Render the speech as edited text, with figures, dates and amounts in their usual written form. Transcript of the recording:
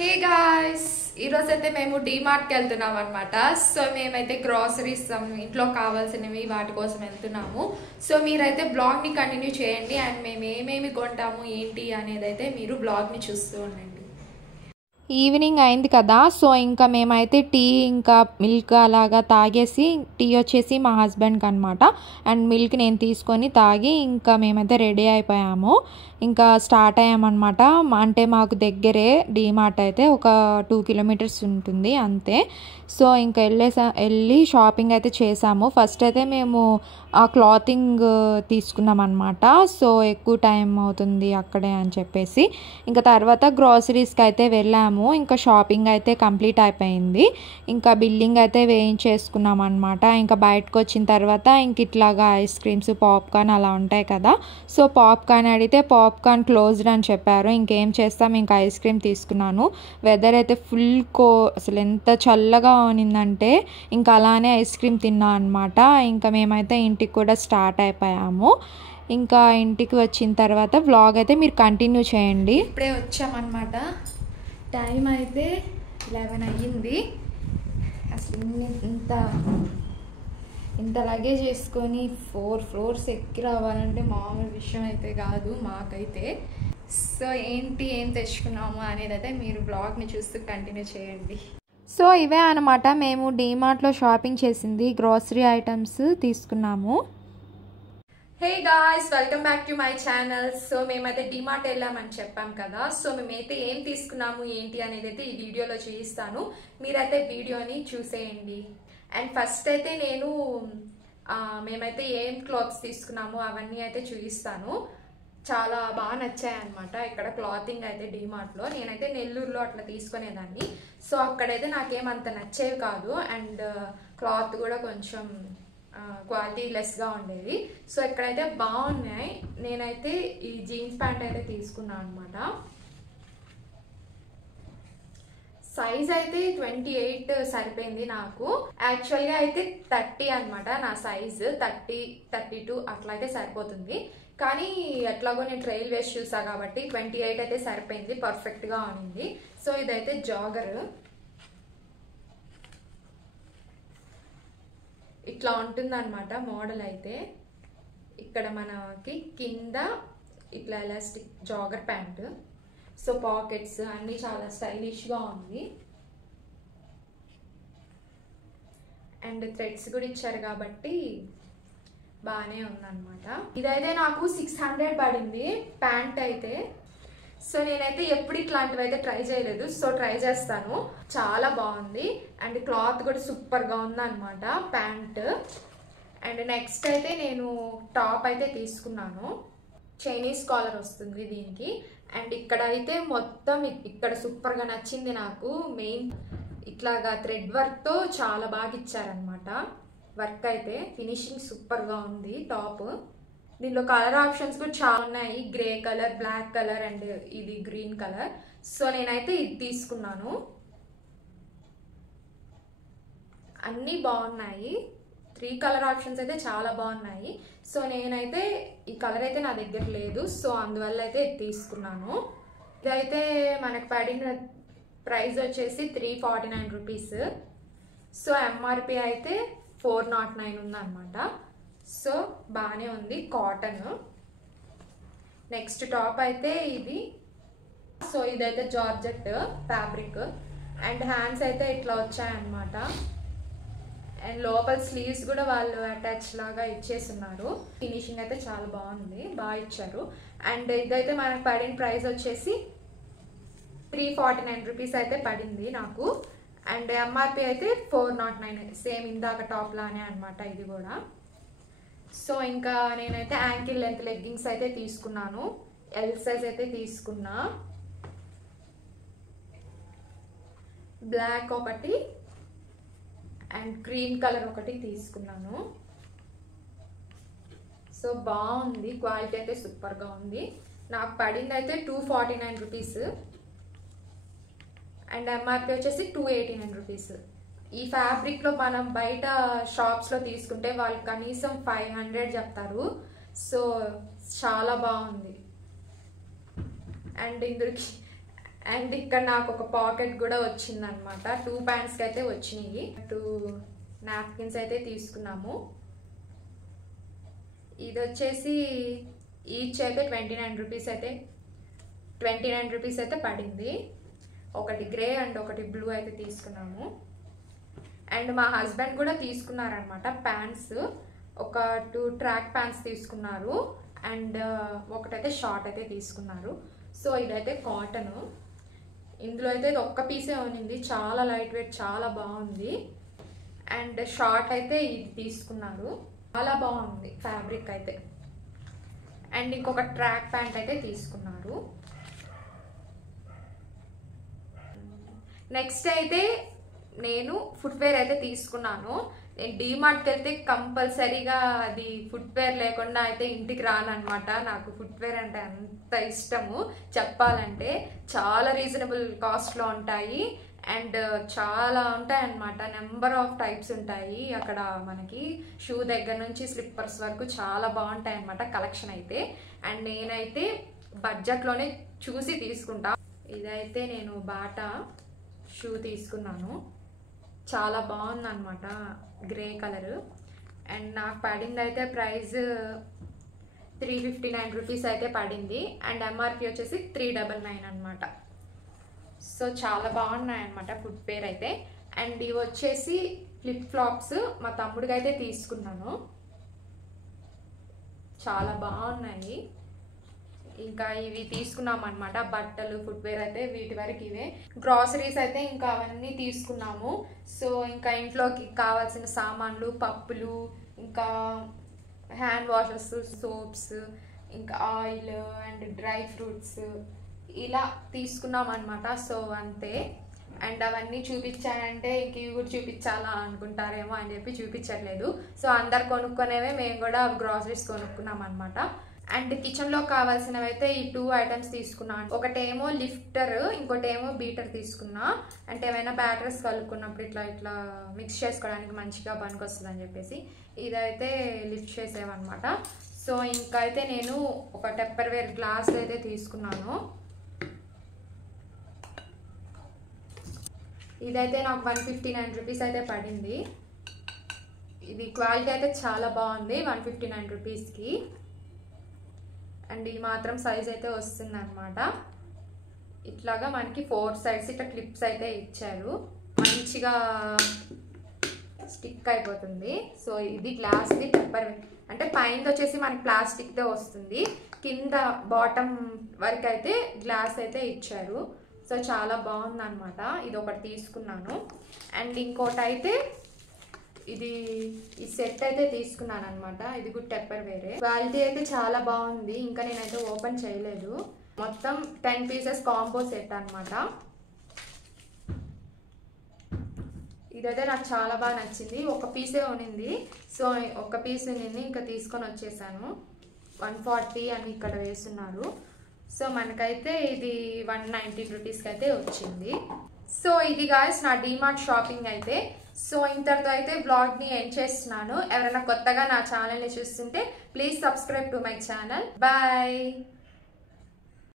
Hey guys, ఈరోజు అయితే మేము డీమార్ట్కి వెళ్తున్నాం అనమాట. సో మేమైతే గ్రాసరీస్ ఇంట్లో కావాల్సినవి వాటి కోసం వెళ్తున్నాము. సో మీరైతే బ్లాగ్ని కంటిన్యూ చేయండి అండ్ మేము ఏమేమి కొంటాము ఏంటి అనేది అయితే మీరు బ్లాగ్ని చూస్తూ ఉండండి. ఈవినింగ్ అయింది కదా, సో ఇంకా మేమైతే టీ ఇంకా మిల్క్ అలాగా తాగేసి, టీ వచ్చేసి మా హస్బెండ్కి అనమాట అండ్ మిల్క్ నేను తీసుకొని తాగి ఇంకా మేమైతే రెడీ అయిపోయాము. ఇంకా స్టార్ట్ అయ్యామన్నమాట. అంటే మాకు దగ్గరే డీమార్ట్ అయితే ఒక 2 కిలోమీటర్స్ ఉంటుంది అంతే. సో ఇంకా వెళ్ళి షాపింగ్ అయితే చేసాము. ఫస్ట్ అయితే మేము ఆ క్లాతింగ్ తీసుకున్నాం అనమాట. సో ఎక్కువ టైం అవుతుంది అక్కడే అని చెప్పేసి ఇంకా తర్వాత గ్రాసరీస్కి అయితే వెళ్ళాము. ఇంకా షాపింగ్ అయితే కంప్లీట్ అయిపోయింది. ఇంకా బిల్లింగ్ అయితే వేయించేసుకున్నాం అనమాట. ఇంకా బయటకు వచ్చిన తర్వాత ఇంక ఇట్లాగా ఐస్ క్రీమ్స్, పాప్కార్న్ అలా ఉంటాయి కదా. సో పాప్కార్న్ అడిగితే పాప్కార్న్ క్లోజ్డ్ అని చెప్పారు. ఇంకేం చేస్తాం, ఇంకా ఐస్ క్రీమ్ తీసుకున్నాను. వెదర్ అయితే అసలు ఎంత చల్లగా ఉన్నిందంటే ఇంకా అలానే ఐస్ క్రీమ్ తిన్నా అనమాట. ఇంకా మేమైతే ఇంటికి కూడా స్టార్ట్ అయిపోయాము. ఇంకా ఇంటికి వచ్చిన తర్వాత వ్లాగ్ అయితే మీరు కంటిన్యూ చేయండి. ఇప్పుడే వచ్చామన్నమాట. టైం అయితే 11 అయ్యింది. అసలు ఇంత లగేజ్ వేసుకొని 4 ఫ్లోర్స్ ఎక్కి రావాలంటే మామూలు విషయం అయితే కాదు మాకైతే. సో ఏం తెచ్చుకున్నాము అనేది అయితే మీరు బ్లాగ్ని చూస్తూ కంటిన్యూ చేయండి. సో ఇవే అనమాట మేము డీమార్ట్లో షాపింగ్ చేసింది. గ్రాసరీ ఐటమ్స్ తీసుకున్నాము. Hey guys, welcome back to my channel. So మేమైతే డీమార్ట్ వెళ్ళామని చెప్పాం కదా. సో మేమైతే ఏం తీసుకున్నాము ఏంటి అనేది అయితే ఈ వీడియోలో చూపిస్తాను. మీరైతే వీడియోని చూసేయండి. అండ్ ఫస్ట్ అయితే మేమైతే ఏం క్లాత్స్ తీసుకున్నాము అవన్నీ అయితే చూపిస్తాను. చాలా బాగా నచ్చాయి అనమాట ఇక్కడ క్లాతింగ్ అయితే డీమార్ట్లో. నేనైతే నెల్లూరులో అట్లా తీసుకునేదాన్ని. సో అక్కడైతే నాకేమంత నచ్చేవి కాదు అండ్ క్లాత్ కూడా కొంచెం క్వాలిటీ లెస్గా ఉండేది. సో ఇక్కడైతే బాగున్నాయి. నేనైతే ఈ జీన్స్ ప్యాంట్ అయితే తీసుకున్నాను అనమాట. సైజ్ అయితే 28 సరిపోయింది నాకు. యాక్చువల్గా అయితే 30 అనమాట నా సైజు. 30, 32 అట్లా అయితే సరిపోతుంది. కానీ ఎట్లాగో నేను ట్రైల్ వేసి చూసా కాబట్టి 28 అయితే సరిపోయింది, పర్ఫెక్ట్గా ఉంది. సో ఇదైతే జాగర్ ఇట్లా ఉంటుందన్నమాట మోడల్ అయితే. ఇక్కడ మనకి కింద ఇట్లా elastic jogger pant. So pockets అన్నీ చాలా స్టైలిష్గా ఉంది అండ్ థ్రెడ్స్ కూడా ఇచ్చారు కాబట్టి బాగానే ఉందన్నమాట. ఇదైతే నాకు 600 పడింది ప్యాంట్ అయితే. సో నేనైతే ఎప్పుడు ఇట్లాంటివి అయితే ట్రై చేయలేదు. సో ట్రై చేస్తాను. చాలా బాగుంది అండ్ క్లాత్ కూడా సూపర్గా ఉందన్నమాట ప్యాంట్. అండ్ నెక్స్ట్ అయితే నేను టాప్ అయితే తీసుకున్నాను. చైనీస్ కాలర్ వస్తుంది దీనికి. అండ్ ఇక్కడ అయితే మొత్తం ఇక్కడ సూపర్గా నచ్చింది నాకు. మెయిన్ ఇట్లాగా థ్రెడ్ వర్క్తో చాలా బాగా ఇచ్చారనమాట. వర్క్ అయితే ఫినిషింగ్ సూపర్గా ఉంది టాప్. దీనిలో కలర్ ఆప్షన్స్ కూడా చాలా ఉన్నాయి. Grey colour, black colour and ఇది గ్రీన్ కలర్. సో నేనైతే ఇది తీసుకున్నాను. అన్నీ బాగున్నాయి. 3 కలర్ ఆప్షన్స్ అయితే చాలా బాగున్నాయి. సో నేనైతే ఈ కలర్ అయితే నా దగ్గర లేదు. సో అందువల్ల అయితే ఇది తీసుకున్నాను. ఇదైతే మనకు పడిన ప్రైస్ వచ్చేసి 349 రూపీస్. సో ఎంఆర్పి అయితే 409 ఉందన్నమాట. సో బాగానే ఉంది, కాటన్. నెక్స్ట్ టాప్ అయితే ఇది. సో ఇదైతే జార్జెట్ ఫ్యాబ్రిక్ అండ్ హ్యాండ్స్ అయితే ఇట్లా వచ్చాయన్నమాట. అండ్ లోపల స్లీవ్స్ కూడా వాళ్ళు అటాచ్ లాగా ఇచ్చేస్తున్నారు. ఫినిషింగ్ అయితే చాలా బాగుంది, బాగా ఇచ్చారు. అండ్ ఇదైతే మనకు పడిన ప్రైస్ వచ్చేసి 349 రూపీస్ అయితే పడింది నాకు. అండ్ ఎంఆర్పి అయితే 409, సేమ్ ఇందాక టాప్ లానే అనమాట ఇది కూడా. సో ఇంకా నేనైతే యాంకిల్ లెంత్ లెగ్గింగ్స్ అయితే తీసుకున్నాను. ఎల్ సైజ్ అయితే తీసుకున్నా. బ్లాక్ ఒకటి అండ్ గ్రీన్ కలర్ ఒకటి తీసుకున్నాను. సో బాగుంది, క్వాలిటీ అయితే సూపర్గా ఉంది. నాకు పడింది అయితే 249 రూపీస్ అండ్ ఎంఆర్పి వచ్చేసి 289 రూపీస్. ఈ ఫ్యాబ్రిక్లో మనం బయట షాప్స్లో తీసుకుంటే వాళ్ళు కనీసం 500 చెప్తారు. సో చాలా బాగుంది. అండ్ ఇందులోకి అండ్ ఇక్కడ నాకు ఒక పాకెట్ కూడా వచ్చిందనమాట. 2 ప్యాంట్స్కి అయితే వచ్చినాయి. 2 నాప్కిన్స్ అయితే తీసుకున్నాము. ఇది వచ్చేసి ఈచ్ అయితే 29 రూపీస్ అయితే పడింది. ఒకటి గ్రే అండ్ ఒకటి బ్లూ అయితే తీసుకున్నాము. అండ్ మా హస్బెండ్ కూడా తీసుకున్నారనమాట ప్యాంట్స్. ఒక 2 ట్రాక్ ప్యాంట్స్ తీసుకున్నారు అండ్ ఒకటైతే షార్ట్ అయితే తీసుకున్నారు. సో ఇదైతే కాటన్. ఇందులో అయితే ఇది ఒక్క పీసే ఉన్నింది. చాలా లైట్ వెయిట్, చాలా బాగుంది. అండ్ షార్ట్ అయితే ఇది తీసుకున్నారు. చాలా బాగుంది ఫ్యాబ్రిక్ అయితే. అండ్ ఇంకొక ట్రాక్ ప్యాంట్ అయితే తీసుకున్నారు. నెక్స్ట్ అయితే నేను ఫుట్వేర్ అయితే తీసుకున్నాను. నేను డీమార్ట్కి వెళ్తే కంపల్సరీగా అది ఫుట్వేర్ లేకుండా అయితే ఇంటికి రానమాట. నాకు ఫుట్వేర్ అంటే అంత ఇష్టము చెప్పాలంటే. చాలా రీజనబుల్ కాస్ట్లో ఉంటాయి అండ్ చాలా ఉంటాయి అన్నమాట. నెంబర్ ఆఫ్ టైప్స్ ఉంటాయి అక్కడ. మనకి షూ దగ్గర నుంచి స్లిప్పర్స్ వరకు చాలా బాగుంటాయి అన్నమాట కలెక్షన్ అయితే. అండ్ నేనైతే బడ్జెట్లోనే చూసి తీసుకుంటా. ఇదైతే నేను బాటా షూ తీసుకున్నాను. చాలా బాగుంది అనమాట, గ్రే కలర్. అండ్ నాకు పడింది అయితే ప్రైస్ 359 రూపీస్ అయితే పడింది. అండ్ ఎంఆర్పి వచ్చేసి 399 అనమాట. సో చాలా బాగున్నాయి అనమాట ఫుట్వేర్ అయితే. అండ్ ఇవి వచ్చేసి ఫ్లిప్ ఫ్లాప్స్ మా తమ్ముడికి అయితే తీసుకున్నాను. చాలా బాగున్నాయి. ఇంకా ఇవి తీసుకున్నాం అనమాట. బట్టలు, ఫుట్వేర్ అయితే వీటి వరకు ఇవే. గ్రాసరీస్ అయితే ఇంకా అవన్నీ తీసుకున్నాము. సో ఇంకా ఇంట్లోకి కావాల్సిన సామాన్లు, పప్పులు, ఇంకా హ్యాండ్ వాషెస్, సోప్స్, ఇంకా ఆయిల్ అండ్ డ్రై ఫ్రూట్స్ ఇలా తీసుకున్నాం అనమాట. సో అంతే. అండ్ అవన్నీ చూపించానంటే ఇంక ఇవి కూడా చూపించాలా అనుకుంటారేమో అని చెప్పి చూపించట్లేదు. సో అందరు కొనుక్కునేవే మేము కూడా గ్రాసరీస్ కొనుక్కున్నాం అనమాట. అండ్ కిచెన్లో కావాల్సినవి అయితే ఈ 2 ఐటమ్స్ తీసుకున్నాను. ఒకటేమో లిఫ్టర్, ఇంకోటేమో బీటర్ తీసుకున్నా. అంటే ఏమైనా బ్యాటర్స్ కలుపుకున్నప్పుడు ఇట్లా మిక్స్ చేసుకోవడానికి మంచిగా పనికొస్తుంది అని చెప్పేసి ఇదైతే లిఫ్ట్ చేసేవన్నమాట. సో ఇంకా అయితే నేను ఒక టెప్పర్వేర్ గ్లాస్ అయితే తీసుకున్నాను. ఇదైతే నాకు 159 రూపీస్ అయితే పడింది. ఇది క్వాలిటీ అయితే చాలా బాగుంది 159 రూపీస్కి. అండ్ ఇది మాత్రం సైజ్ అయితే వస్తుంది అనమాట. ఇట్లాగా మనకి 4 సైడ్స్ ఇట్లా క్లిప్స్ అయితే ఇచ్చారు. మంచిగా స్టిక్ అయిపోతుంది. సో ఇది గ్లాస్ది టెప్పర్. అంటే పైన వచ్చేసి మనకి ప్లాస్టిక్దే వస్తుంది, కింద బాటమ్ వరకు అయితే గ్లాస్ అయితే ఇచ్చారు. సో చాలా బాగుంది అనమాట. ఇది ఒకటి తీసుకున్నాను. అండ్ ఇంకోటి అయితే ఈ సెట్ అయితే తీసుకున్నాను అనమాట. ఇది కూడా టెప్పర్ వేరే. క్వాలిటీ అయితే చాలా బాగుంది. ఇంకా నేనైతే ఓపెన్ చేయలేదు. మొత్తం 10 పీసెస్ కాంబో సెట్ అనమాట. ఇదైతే నాకు చాలా బాగా నచ్చింది. ఒక పీసే ఉన్నింది. సో ఒక పీస్ ఉన్నింది, ఇంకా తీసుకొని వచ్చేసాను. 140 అని ఇక్కడ వేస్తున్నారు. సో మనకైతే ఇది 119 రూపీస్కి అయితే వచ్చింది. సో ఇది గాయ్స్ నా డీమార్ట్ షాపింగ్ అయితే. సో ఇంతటితో అయితే బ్లాగ్ని ఎండ్ చేస్తున్నాను. ఎవరైనా కొత్తగా నా ఛానల్ని చూస్తుంటే please subscribe to my channel. Bye.